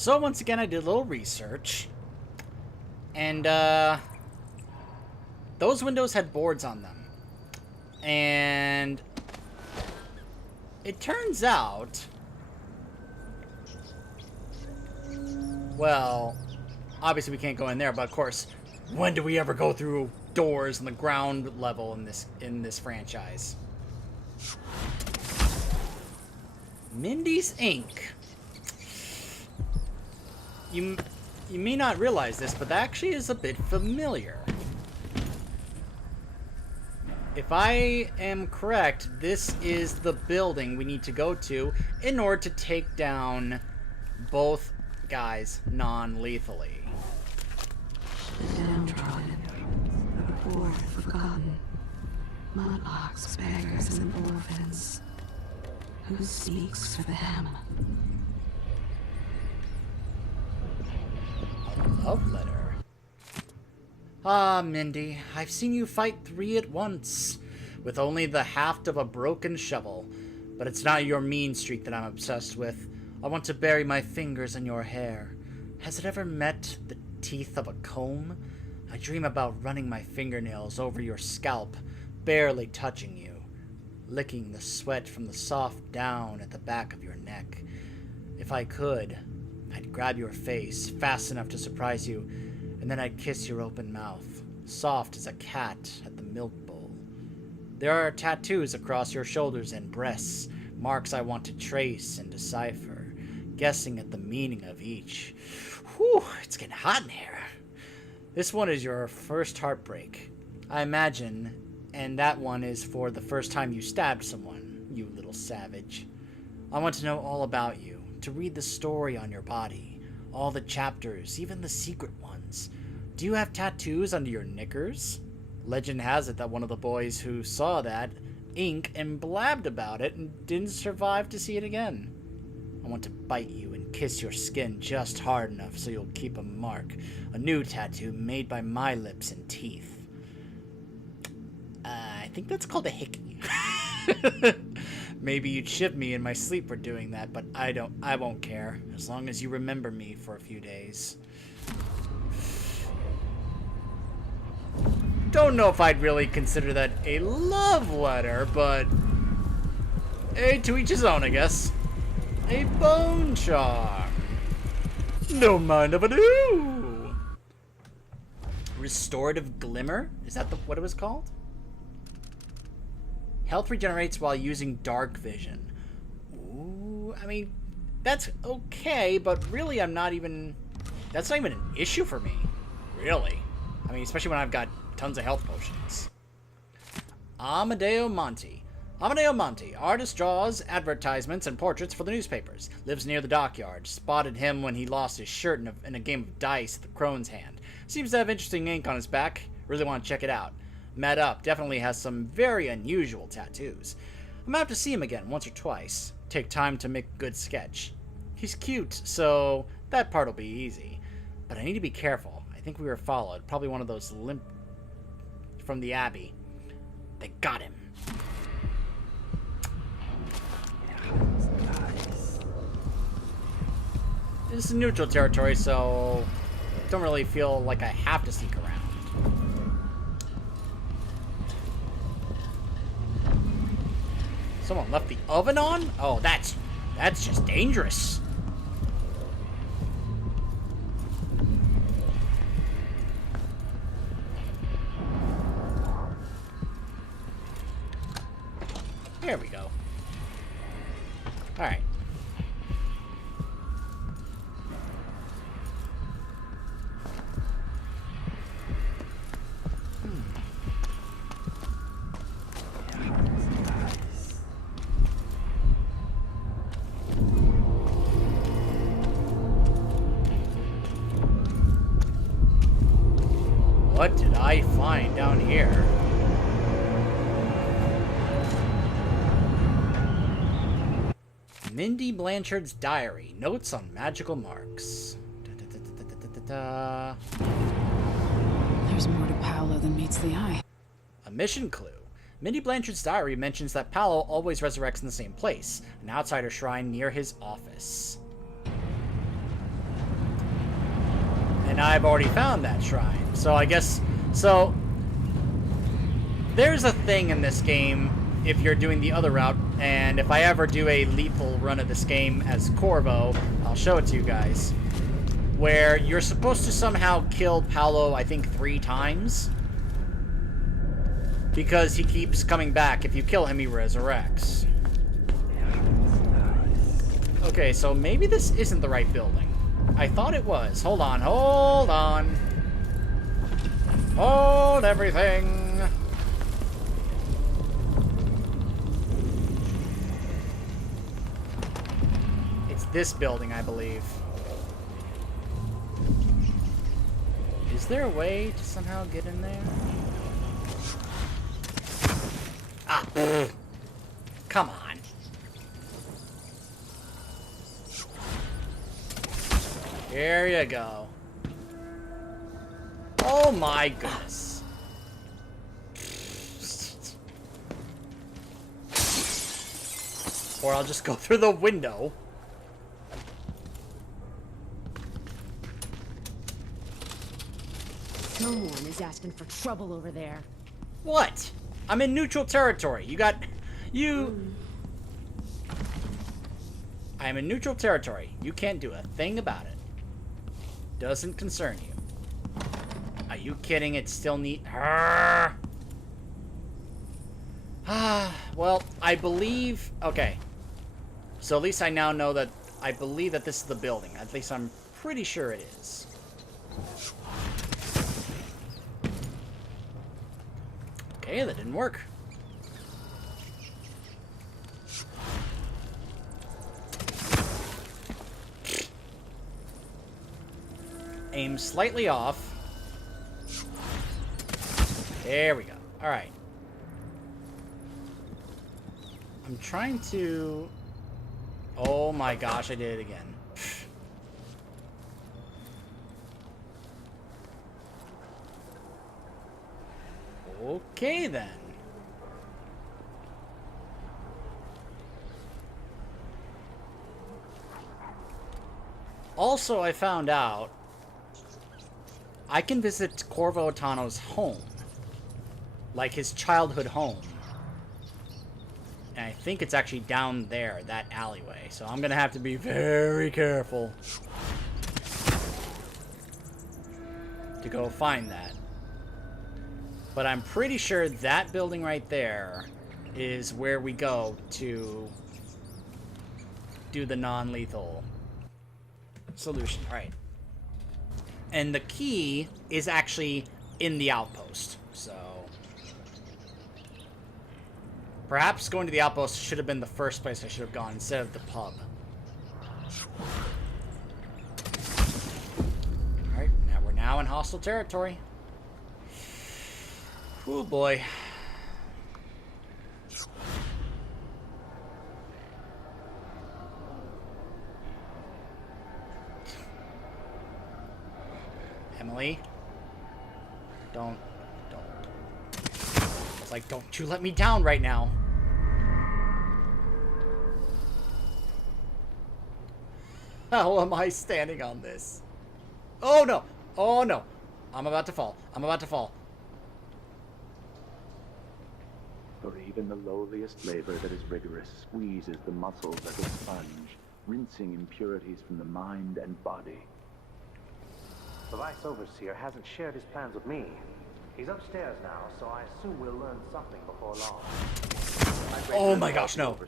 So once again, I did a little research, and those windows had boards on them, and it turns out, well, obviously we can't go in there, but of course, when do we ever go through doors on the ground level in this franchise? Mindy's Ink. You may not realize this, but that actually is a bit familiar. If I am correct, this is the building we need to go to in order to take down both guys non-lethally. The downtrodden, the poor, forgotten, mudlarks, beggars, and orphans. Who speaks for them? A love letter. Ah, Mindy, I've seen you fight 3 at once, with only the haft of a broken shovel. But it's not your mean streak that I'm obsessed with. I want to bury my fingers in your hair. Has it ever met the teeth of a comb? I dream about running my fingernails over your scalp, barely touching you, licking the sweat from the soft down at the back of your neck. If I could, I'd grab your face fast enough to surprise you, and then I'd kiss your open mouth, soft as a cat at the milk bowl. There are tattoos across your shoulders and breasts, marks I want to trace and decipher, guessing at the meaning of each. Whew, it's getting hot in here. This one is your first heartbreak, I imagine, and that one is for the first time you stabbed someone, you little savage. I want to know all about you, to read the story on your body, all the chapters, even the secret ones. Do you have tattoos under your knickers? Legend has it that one of the boys who saw that ink and blabbed about it and didn't survive to see it again. I want to bite you and kiss your skin just hard enough so you'll keep a mark, a new tattoo made by my lips and teeth. I think that's called a hickey. Maybe you'd shiv me in my sleep for doing that, but I won't care, as long as you remember me for a few days. Don't know if I'd really consider that a love letter, but hey, to each his own, I guess. A bone charm. No mind if I do. Restorative Glimmer? Is that what it was called? Health regenerates while using dark vision. Ooh, I mean, that's okay, but really that's not even an issue for me. Really. I mean, especially when I've got tons of health potions. Amadeo Monti. Amadeo Monti, artist, draws advertisements and portraits for the newspapers. Lives near the dockyard. Spotted him when he lost his shirt in a game of dice at the Crone's Hand. Seems to have interesting ink on his back. Really want to check it out. Met up. Definitely has some very unusual tattoos. I'm gonna have to see him again once or twice. Take time to make a good sketch. He's cute, so that part will be easy. But I need to be careful. I think we were followed. Probably one of those limp from the Abbey. They got him. This is neutral territory, so don't really feel like I have to sneak around. Someone left the oven on? Oh, that's just dangerous. There we go. All right. What did I find down here? Mindy Blanchard's diary. Notes on magical marks. There's more to Paolo than meets the eye. A mission clue. Mindy Blanchard's diary mentions that Paolo always resurrects in the same place, an outsider shrine near his office. And I've already found that shrine. So I guess... So... There's a thing in this game, if you're doing the other route, and if I ever do a lethal run of this game as Corvo, I'll show it to you guys, where you're supposed to somehow kill Paolo, I think, 3 times. Because he keeps coming back. If you kill him, he resurrects. Okay, so maybe this isn't the right building. I thought it was. Hold on, hold on. Hold everything. It's this building, I believe. Is there a way to somehow get in there? Ah, pfft. Come on. Here you go. Oh my goodness. Or I'll just go through the window. Someone is asking for trouble over there. What? I'm in neutral territory. I am in neutral territory. You can't do a thing about it. Doesn't concern you. Are you kidding? It's still neat. Well, I believe... Okay. So at least I now know that... I believe that this is the building. At least I'm pretty sure it is. Okay, that didn't work. Aim slightly off. There we go. Alright. I'm trying to... Oh my gosh, I did it again. Okay, then. Also, I found out I can visit Corvo Attano's home. Like his childhood home. And I think it's actually down there, that alleyway. So I'm gonna have to be very careful to go find that. But I'm pretty sure that building right there is where we go to do the non-lethal solution. Alright. And the key is actually in the outpost. So perhaps going to the outpost should have been the first place I should have gone instead of the pub. Alright, now we're now in hostile territory. Oh boy. Emily? Don't. It's like, don't you let me down right now. How am I standing on this? Oh no! Oh no! I'm about to fall. I'm about to fall. For even the lowliest labor that is rigorous squeezes the muscles like a sponge, rinsing impurities from the mind and body. The Vice Overseer hasn't shared his plans with me. He's upstairs now, so I assume we'll learn something before long. Oh my gosh, no.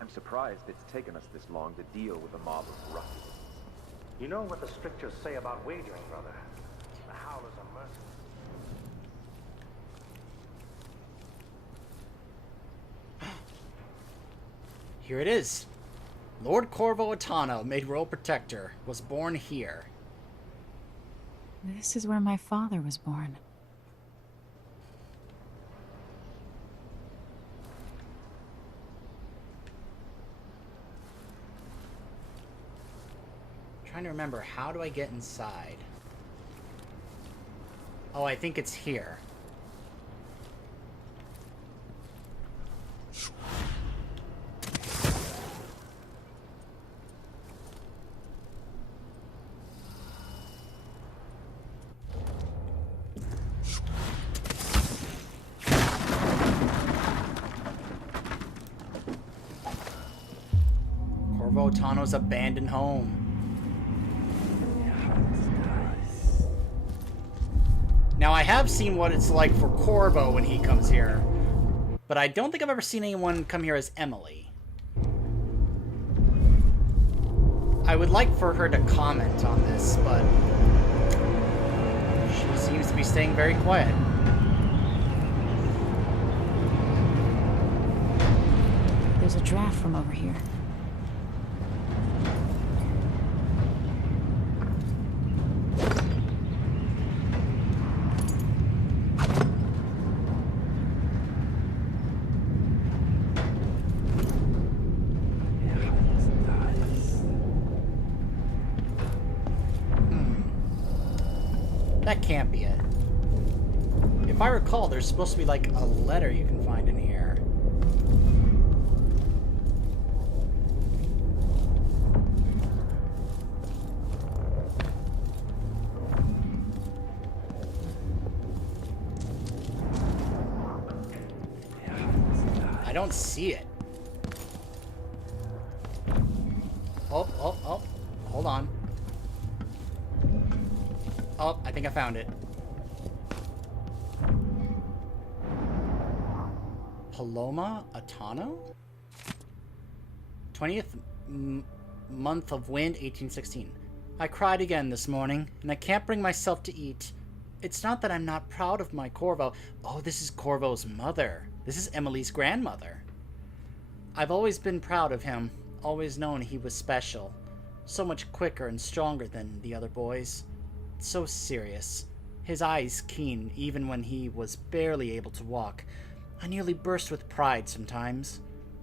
I'm surprised it's taken us this long to deal with a mob of ruffians. You know what the strictures say about wagering, brother? The Howlers are merciless. Here it is. Lord Corvo Attano, made Royal Protector, was born here. This is where my father was born. I'm trying to remember, how do I get inside? Oh, I think it's here. Corvo Tano's abandoned home. Now, I have seen what it's like for Corvo when he comes here, but I don't think I've ever seen anyone come here as Emily. I would like for her to comment on this, but she seems to be staying very quiet. There's a draft from over here. That can't be it. If I recall, there's supposed to be like a letter you can find in here. I don't see it. Oh. Hold on. Oh, I think I found it. Paloma Atano? 20th month of wind, 1816. I cried again this morning, and I can't bring myself to eat. It's not that I'm not proud of my Corvo. Oh, this is Corvo's mother. This is Emily's grandmother. I've always been proud of him, always known he was special. So much quicker and stronger than the other boys. So serious. His eyes keen, even when he was barely able to walk. I nearly burst with pride sometimes.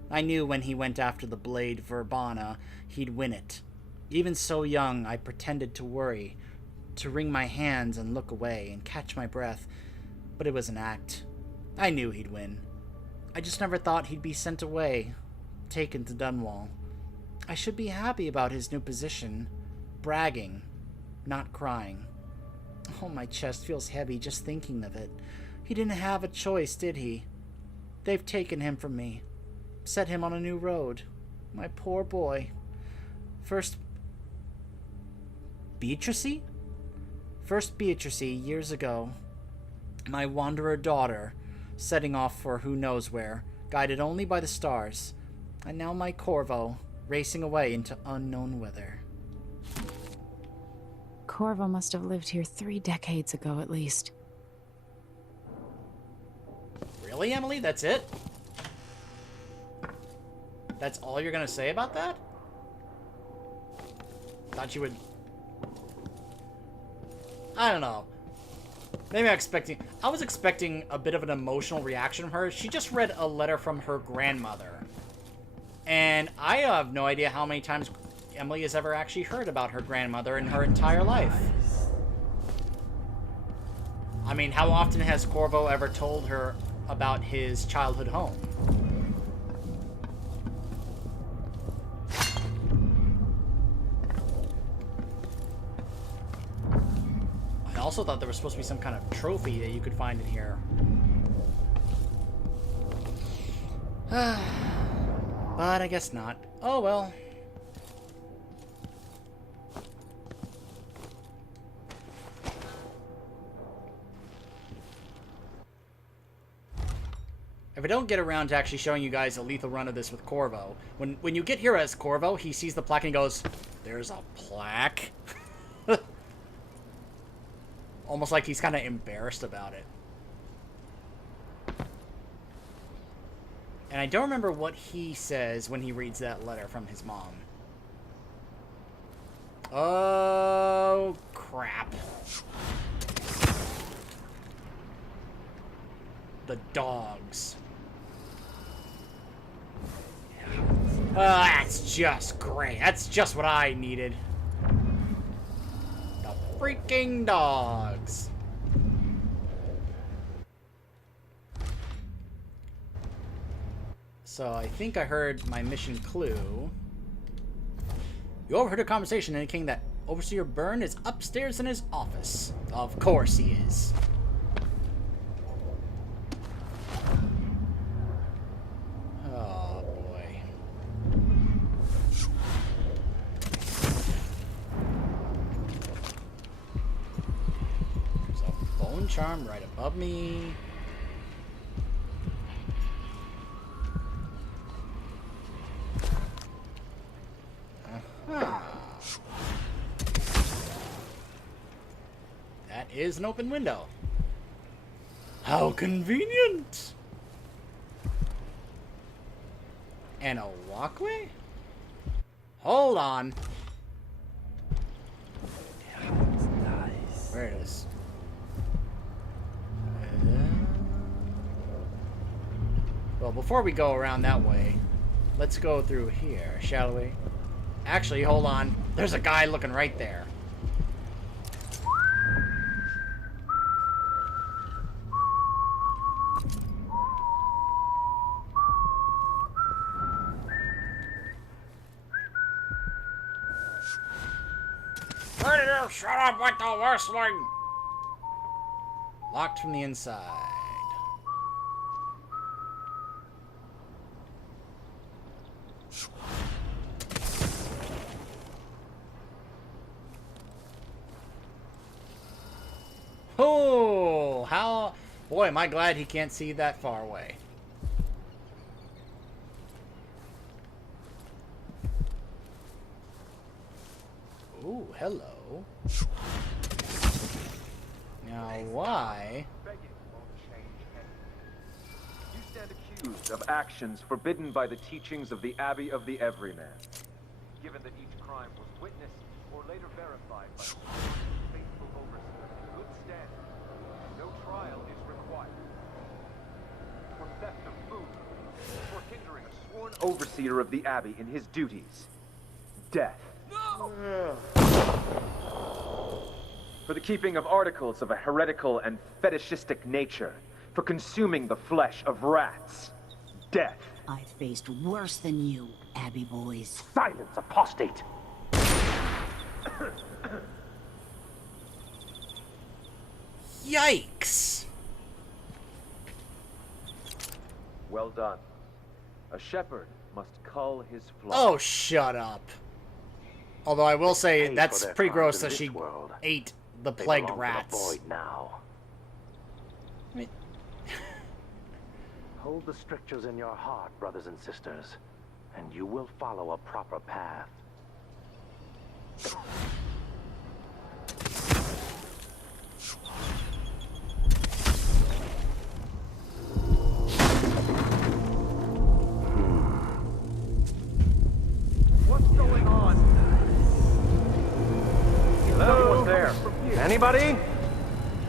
I knew when he went after the blade Verbana, he'd win it. Even so young, I pretended to worry, to wring my hands and look away and catch my breath. But it was an act. I knew he'd win. I just never thought he'd be sent away, taken to Dunwall. I should be happy about his new position, bragging, not crying. Oh, my chest feels heavy just thinking of it. He didn't have a choice, did he? They've taken him from me, set him on a new road. My poor boy. First Beatrice, years ago. My wanderer daughter, setting off for who knows where, guided only by the stars. And now my Corvo, racing away into unknown weather. Corvo must have lived here 3 decades ago at least. Really, Emily? That's it? That's all you're gonna say about that? Thought you would... I don't know. Maybe I was expecting a bit of an emotional reaction from her. She just read a letter from her grandmother. And I have no idea how many times Emily has ever actually heard about her grandmother in her entire life. I mean, how often has Corvo ever told her about his childhood home? I also thought there was supposed to be some kind of trophy that you could find in here. But I guess not. Oh well. If I don't get around to actually showing you guys a lethal run of this with Corvo, when you get here as Corvo, he sees the plaque and goes, "There's a plaque?" Almost like he's kind of embarrassed about it. And I don't remember what he says when he reads that letter from his mom. Oh, crap. The dogs. That's just great. That's just what I needed. The freaking dogs. So I think I heard my mission clue. You overheard a conversation indicating that Overseer Byrne is upstairs in his office. Of course he is. Oh boy. Healing charm right above me. Uh-huh. That is an open window. How convenient! And a walkway? Hold on. Where it is. Well, before we go around that way, let's go through here, shall we? Actually, hold on. There's a guy looking right there. Shut up with the whistling! Locked from the inside. Oh, how... Boy, am I glad he can't see that far away. Ooh, hello. Now, why? You stand accused of actions forbidden by the teachings of the Abbey of the Everyman. Given that each crime was witnessed or later verified by faithful overseer in good standing, no trial is required. For theft of food, for hindering a sworn overseer of the Abbey in his duties, death. No! For the keeping of articles of a heretical and fetishistic nature, for consuming the flesh of rats, death. I faced worse than you, Abbey boys. Silence, apostate! Yikes! Well done. A shepherd must cull his flock. Oh, shut up. Although I will say, Pay that's for their pretty gross crimes that in she this world. ate the They plagued belong to rats. the void now. I mean, Hold the strictures in your heart, brothers and sisters, and you will follow a proper path. What's going on? Hello? There. Anybody?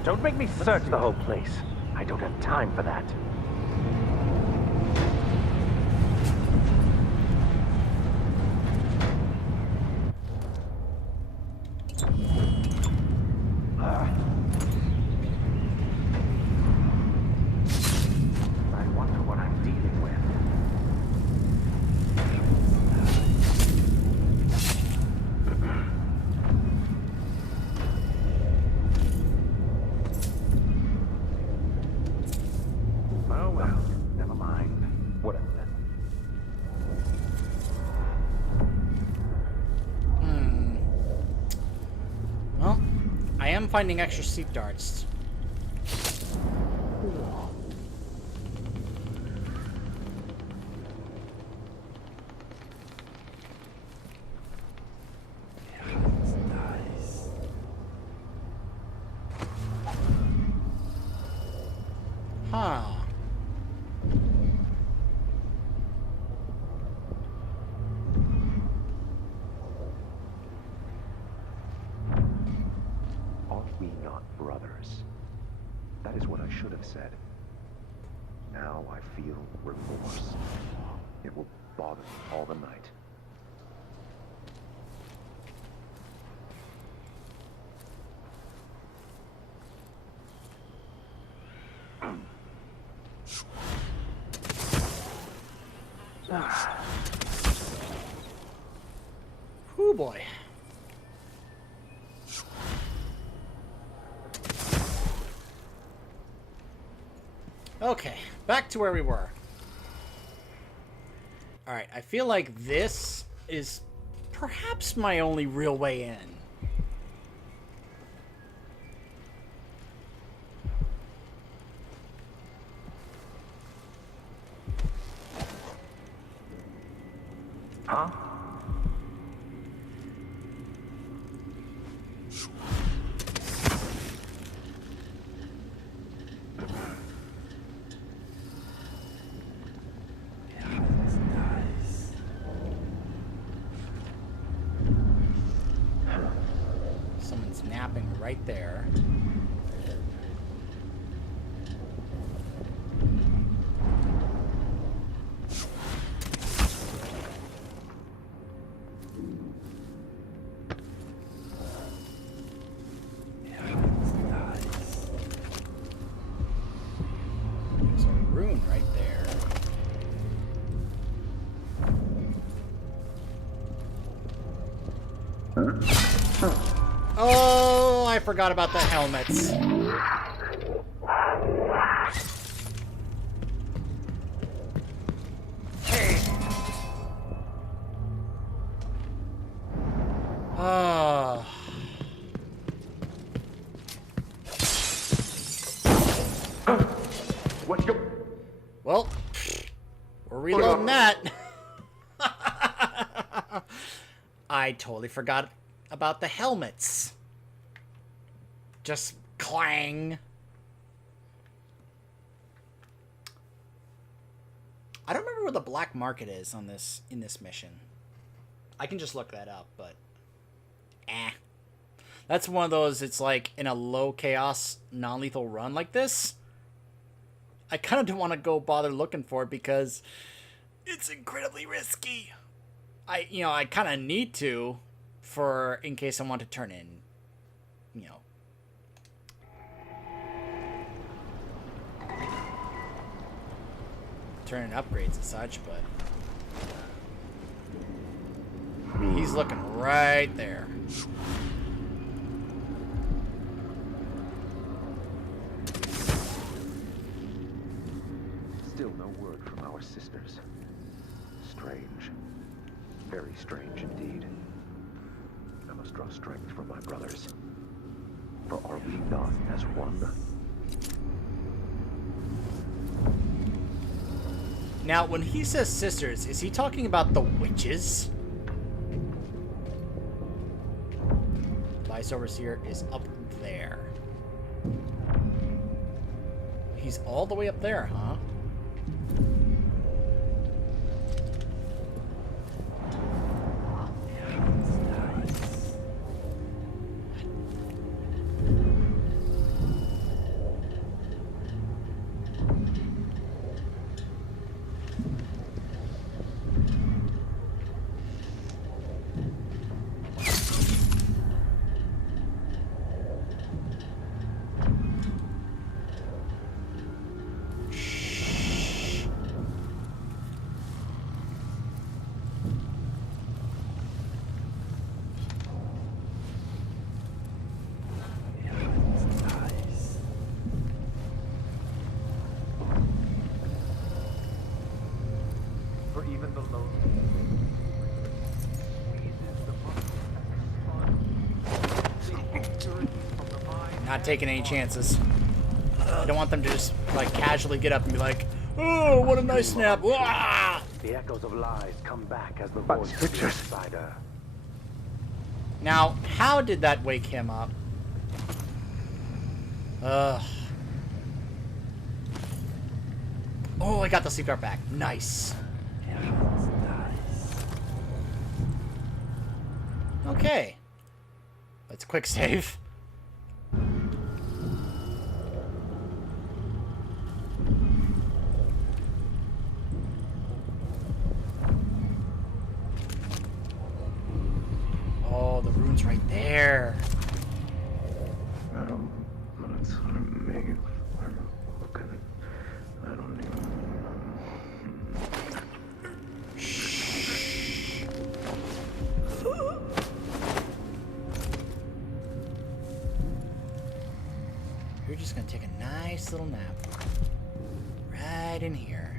Don't make me search the whole place. I don't have time for that. I wonder what I'm dealing with. Oh well, never mind. Whatever then. well, I am finding extra sleep darts. Huh. Are we not brothers? That is what I should have said. Now I feel remorse. It will bother me all the night. Oh boy. Okay, back to where we were. Alright, I feel like this is perhaps my only real way in. He's napping right there. There's a rune right there. Oh, I forgot about the helmets. Oh. What's your... Well, we're reloading that. I totally forgot about the helmets. Just clang. I don't remember where the black market is on this in this mission. I can just look that up, but that's one of those, it's like in a low chaos non-lethal run like this, I kind of don't want to go bother looking for it because it's incredibly risky. I kind of need to for in case I want to turn in, turn in upgrades and such, but he's looking right there. Still no word from our sisters. Strange. Very strange indeed. I must draw strength from my brothers. For are we not as one? Now, when he says sisters, is he talking about the witches? Vice Overseer is up there. He's all the way up there, huh? Not taking any chances. I don't want them to just like casually get up and be like, "Oh, what a nice snap!" Wah! The echoes of lies come back as the voice of the outsider. Now, how did that wake him up? Oh, I got the sleep dart back. Nice. Okay. Let's quick save. Oh, the rune's right there. You're just gonna take a nice little nap. Right in here.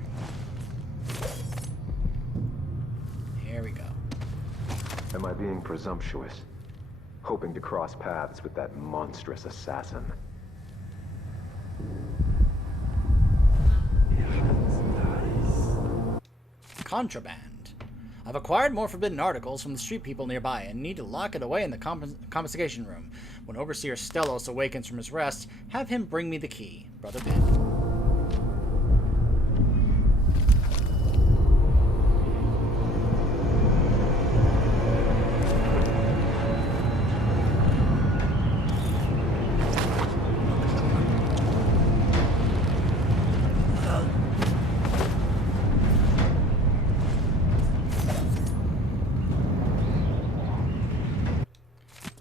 Here we go. Am I being presumptuous? Hoping to cross paths with that monstrous assassin? Contraband. I've acquired more forbidden articles from the street people nearby and need to lock it away in the confiscation room. When Overseer Stellos awakens from his rest, have him bring me the key. Brother Bid.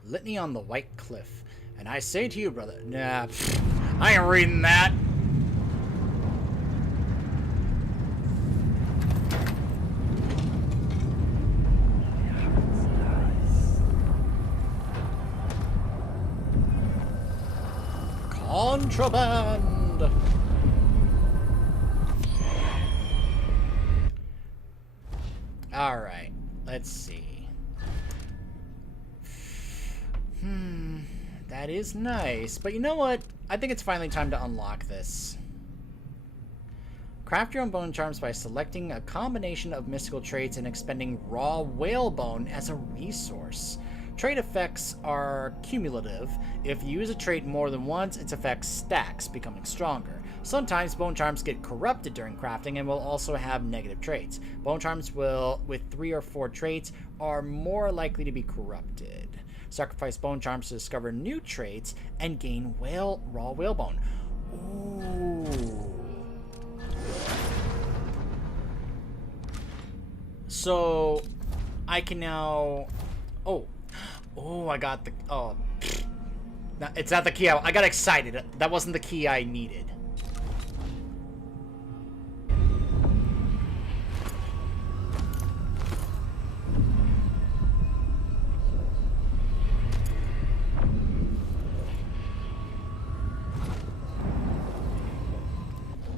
Litany on the White Cliff. And I say to you, brother... Nah, I ain't reading that. Contraband! Alright, let's see. That is nice, but you know what? I think it's finally time to unlock this. Craft your own bone charms by selecting a combination of mystical traits and expending raw whalebone as a resource. Trait effects are cumulative. If you use a trait more than once, its effect stacks, becoming stronger. Sometimes bone charms get corrupted during crafting and will also have negative traits. Bone charms with 3 or 4 traits are more likely to be corrupted. Sacrifice bone charms to discover new traits and gain raw whalebone. Ooh. So I can now... Oh, I got the... Oh. No, it's not the key. I got excited. That wasn't the key I needed.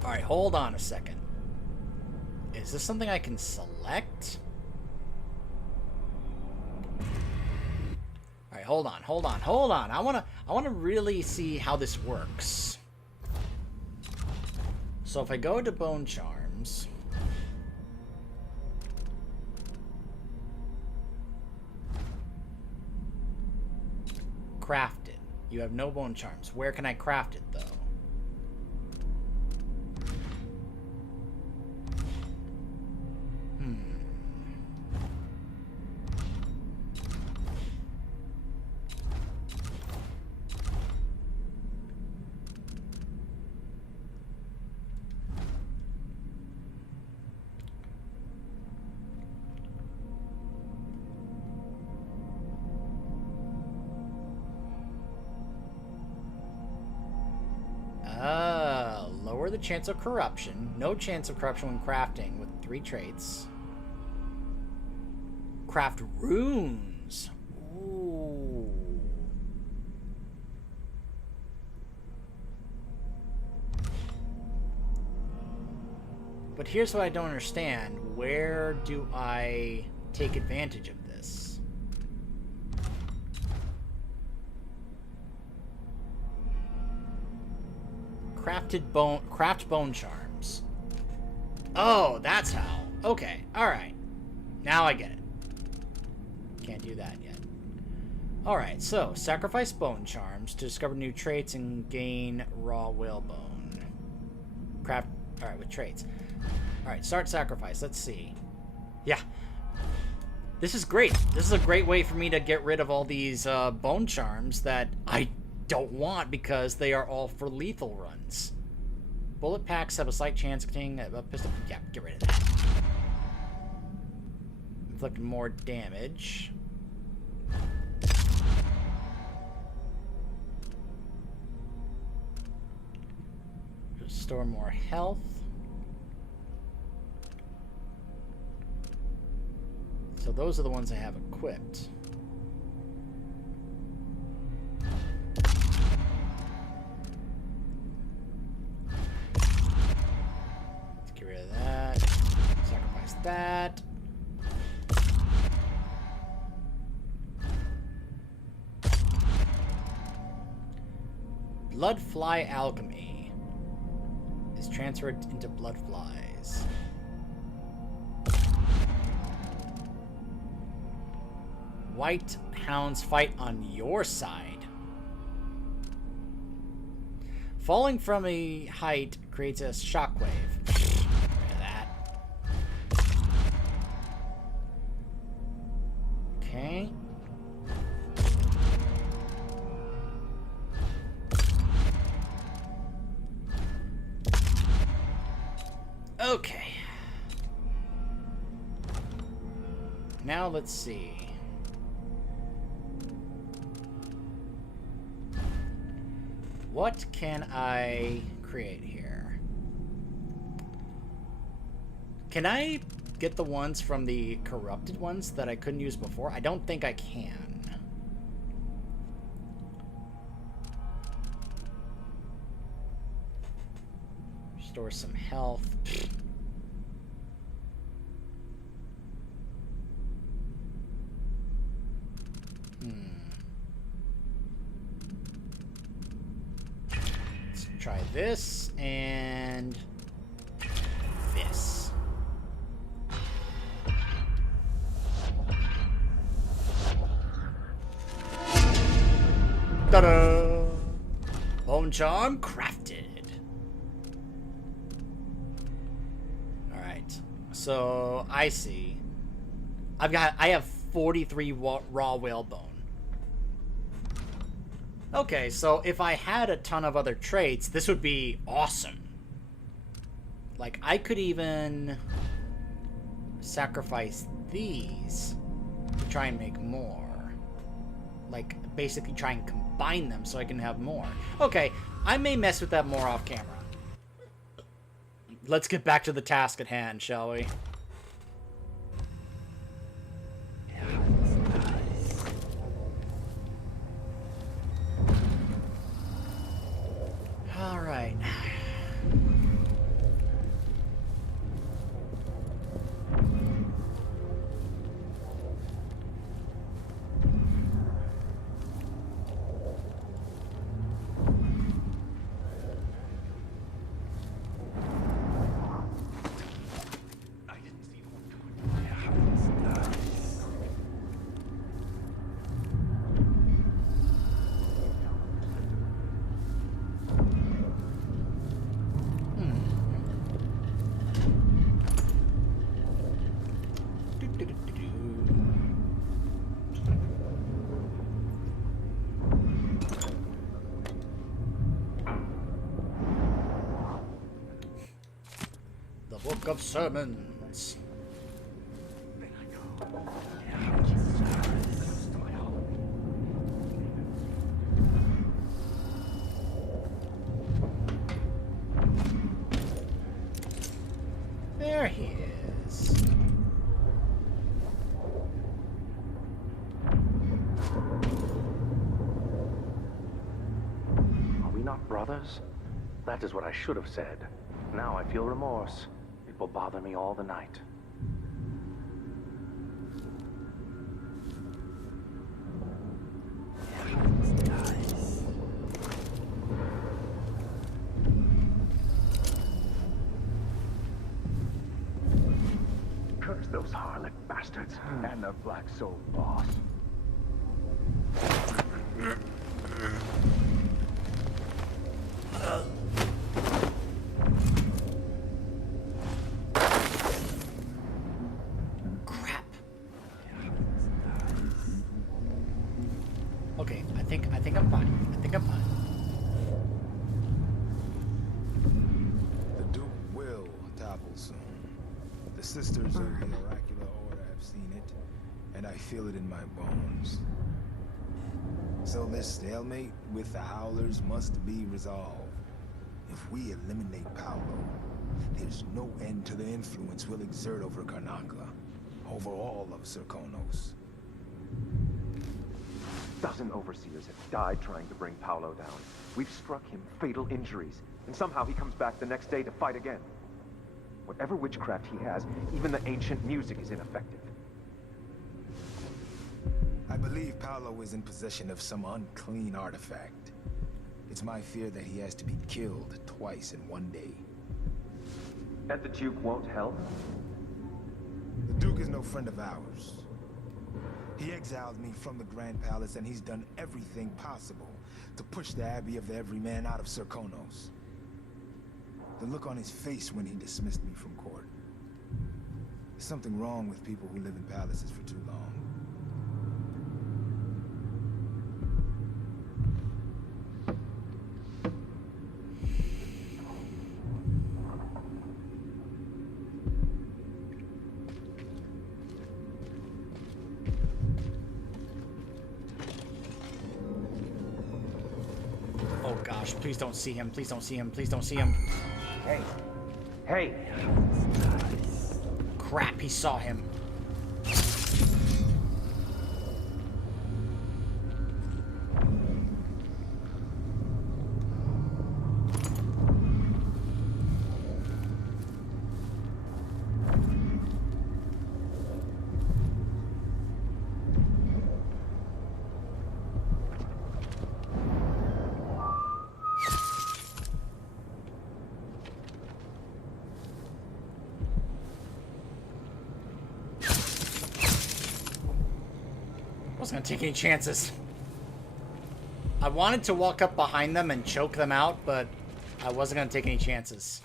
Alright, hold on a second. Is this something I can select? Alright, hold on. I wanna really see how this works. So if I go to bone charms, craft it. You have no bone charms. Where can I craft it though? Lower the chance of corruption. No chance of corruption when crafting with 3 traits. Craft runes. Ooh. But here's what I don't understand. Where do I take advantage of this? Craft bone charms. Oh, that's how. Okay, alright. Now I get it. Can't do that yet. Alright, so sacrifice bone charms to discover new traits and gain raw whalebone. Craft. Alright, with traits. Alright, start sacrifice. Let's see. Yeah. This is great. This is a great way for me to get rid of all these bone charms that I don't want because they are all for lethal runs. Bullet packs have a slight chance of getting a pistol. Yeah, get rid of that. Inflict more damage. Restore more health. So those are the ones I have equipped. Let's get rid of that. Sacrifice that. Bloodfly alchemy is transferred into bloodflies. White hounds fight on your side. Falling from a height creates a shockwave. Get rid of that. Okay. Okay. Now let's see. what can I create here? Can I get the ones from the corrupted ones that I couldn't use before? I don't think I can. Restore some health. Let's try this and this. Ta-da! Bone charm crafted. Alright. So, I see. I have 43 raw whalebone. Okay, so if I had a ton of other traits, this would be awesome. Like, I could even sacrifice these to try and make more. Like, basically try and combine them so I can have more. Okay, I may mess with that more off camera. Let's get back to the task at hand, shall we? All right. Book of Sermons. There he is. Are we not brothers? That is what I should have said. Now I feel remorse. It will bother me all the night. Curse those harlot bastards and their black soul boss. Crap. Okay, I think I'm fine. I think I'm fine. The Duke will topple soon. The sisters of the oracular order have seen it, and I feel it in my bones. So this stalemate with the Howlers must be resolved. If we eliminate Paolo, there's no end to the influence we'll exert over Karnaca, over all of Serkonos. A dozen overseers have died trying to bring Paolo down. We've struck him fatal injuries, and somehow he comes back the next day to fight again. Whatever witchcraft he has, even the ancient music is ineffective. I believe Paolo is in possession of some unclean artifact. It's my fear that he has to be killed twice in one day. And the Duke won't help? The Duke is no friend of ours. He exiled me from the Grand Palace, and he's done everything possible to push the Abbey of the Everyman out of Serkonos. The look on his face when he dismissed me from court. There's something wrong with people who live in palaces for too long. gosh, please don't see him. Please don't see him. Please don't see him. Hey. Hey. Crap, he saw him. Wasn't gonna take any chances. I wanted to walk up behind them and choke them out, but I wasn't gonna take any chances.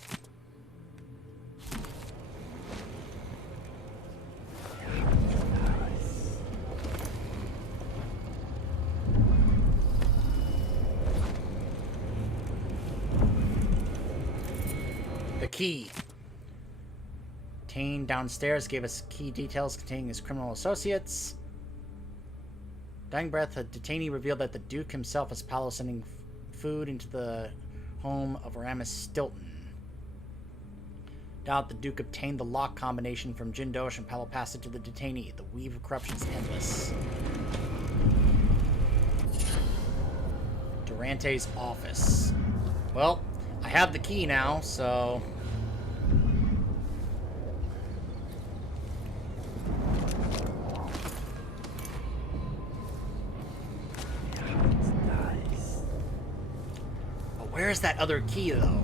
The key. Tane downstairs gave us key details containing his criminal associates. Dying breath, a detainee revealed that the Duke himself is Paolo sending food into the home of Aramis Stilton. Doubt the Duke obtained the lock combination from Jindosh and Paolo passed it to the detainee. The weave of corruption is endless. Durante's office. Well, I have the key now, so... Where's that other key, though?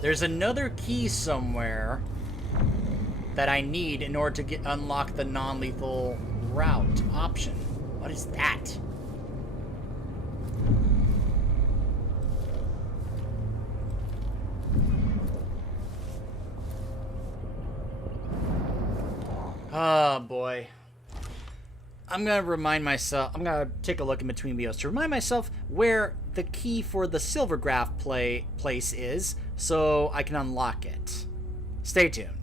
There's another key somewhere that I need in order to unlock the non-lethal route option. What is that? Oh, boy. I'm going to remind myself... I'm going to take a look in between videos to remind myself where the key for the Silvergraph place is, so I can unlock it. Stay tuned.